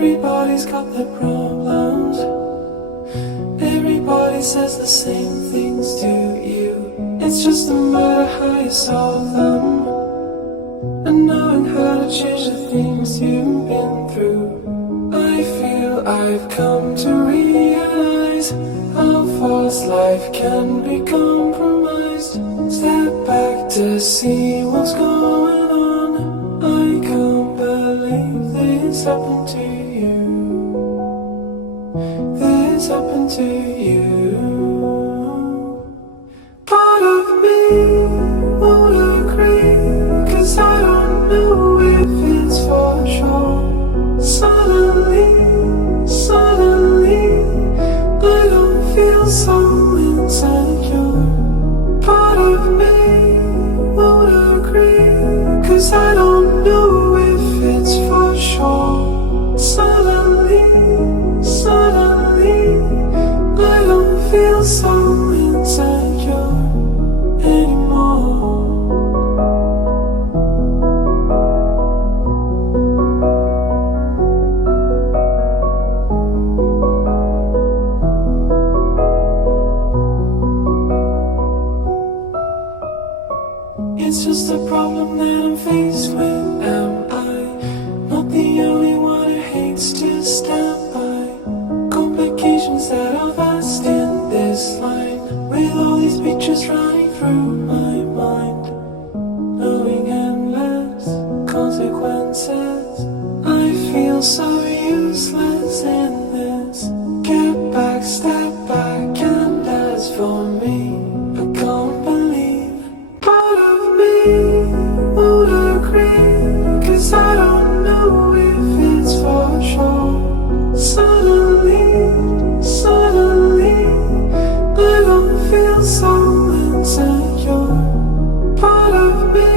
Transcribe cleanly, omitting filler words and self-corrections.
Everybody's got their problems. Everybody says the same things to you. It's just a matter how you solve them, and knowing how to change the things you've been through. I feel I've come to realize how fast life can be compromised. Step back to see what's going on. I can't believe this happened to you. This happened to you. Part of me won't agree, 'cause I don't know if it's for sure. Suddenly, I don't feel so insecure. Part of me won't agree, 'cause I don't know if it's for sure. Suddenly, I don't feel so insecure anymore. It's just a problem that I'm faced with. Am I not the only one who hates to stand by complications that are vast in this line? With all these pictures running through my mind, knowing endless consequences, I feel so useless in this. Get back, step back, and as for me, I can't believe part of me won't agree, 'cause I don't know if it's for sure. Suddenly, I don't feel so insecure. Part of me